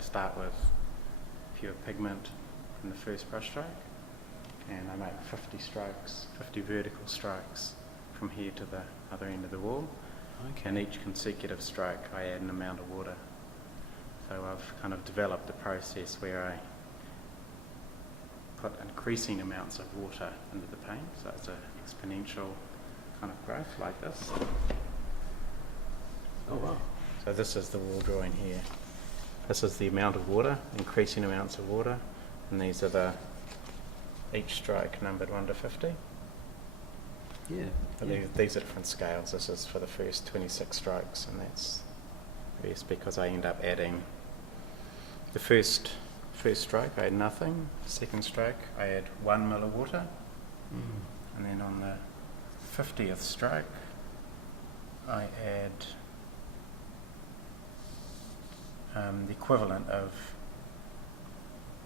I start with pure pigment in the first brush stroke, and I make 50 strokes, 50 vertical strokes from here to the other end of the wall. Okay. And each consecutive stroke I add an amount of water. So I've kind of developed a process where I put increasing amounts of water into the paint, so it's an exponential kind of growth like this. Oh wow. So this is the wall drawing here. This is the amount of water, increasing amounts of water, and these are each stroke numbered 1 to 50. Yeah. But these are different scales. This is for the first 26 strokes, and that's best because I end up adding the first stroke I add nothing, second stroke I add 1 ml of water, and then on the 50th stroke I add the equivalent of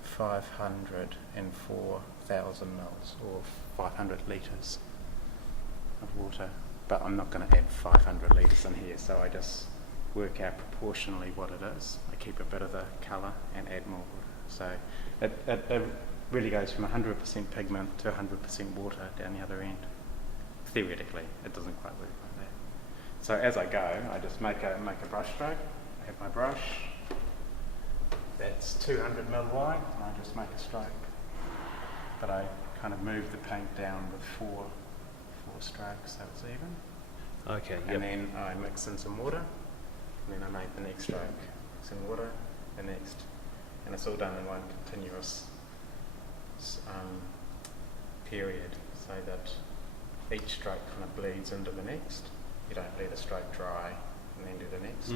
504,000 mils or 500 litres of water, but I'm not going to add 500 litres in here, so I just work out proportionally what it is. I keep a bit of the colour and add more water. So it really goes from 100% pigment to 100% water down the other end. Theoretically, it doesn't quite work like that. So as I go, I just make a brush stroke. I have my brush. That's 200 ml wide, and I just make a stroke. But I kind of move the paint down with four strokes, so it's even. Okay. And then I mix in some water, and then I make the next stroke. Some water, the next, and it's all done in one continuous period, so that each stroke kind of bleeds into the next. You don't let a stroke dry and then do the next.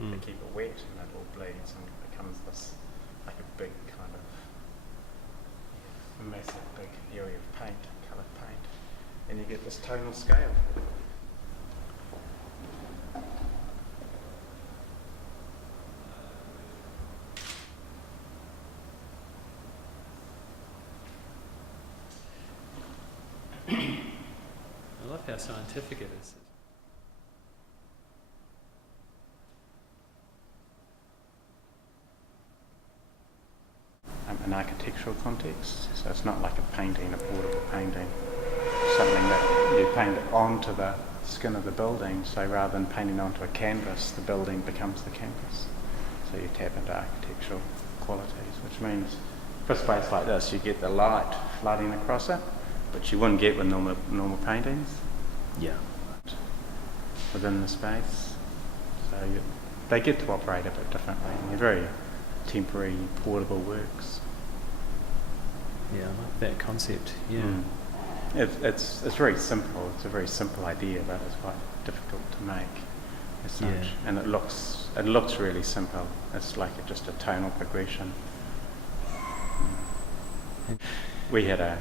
You keep it wet, and it all bleeds and becomes this like a big kind of massive big area of paint, coloured paint, and you get this tonal scale. I love how scientific it is. An architectural context, so it's not like a painting, a portable painting, something that you paint onto the skin of the building, so rather than painting onto a canvas, the building becomes the canvas. So you tap into architectural qualities, which means for a space like this you get the light flooding across it, which you wouldn't get with normal paintings. Yeah. Within the space, so they get to operate a bit differently, and they're very temporary, portable works. Yeah, I like that concept. Yeah. It's very simple. It's a very simple idea, but it's quite difficult to make as such. Yeah. And it looks really simple. It's like just a tonal progression. We had a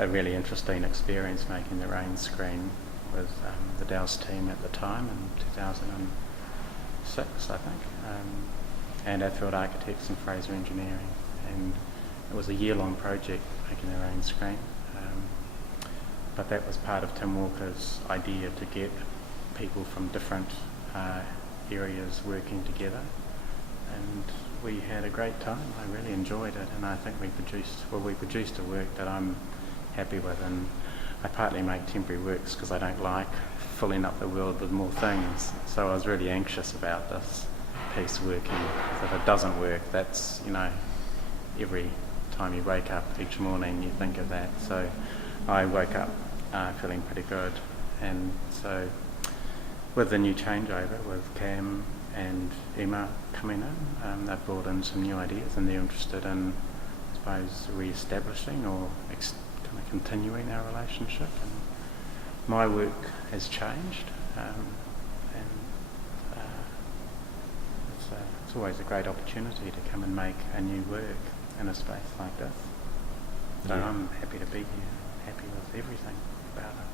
really interesting experience making the rain screen with the Dow's team at the time in 2006, I think, and Atfield Architects and Fraser Engineering, and it was a year-long project making the rain screen, but that was part of Tim Walker's idea to get people from different areas working together, and we had a great time. I really enjoyed it, and I think we produced a work that I'm happy with, and I partly make temporary works because I don't like filling up the world with more things, so I was really anxious about this piece working. If it doesn't work, that's, every time you wake up each morning you think of that. So I woke up feeling pretty good, and so with the new changeover with Cam and Emma coming in, they've brought in some new ideas, and they're interested in, I suppose, re-establishing or kind of continuing our relationship. And my work has changed, and it's always a great opportunity to come and make a new work in a space like this. So I'm happy to be here, happy with everything about it.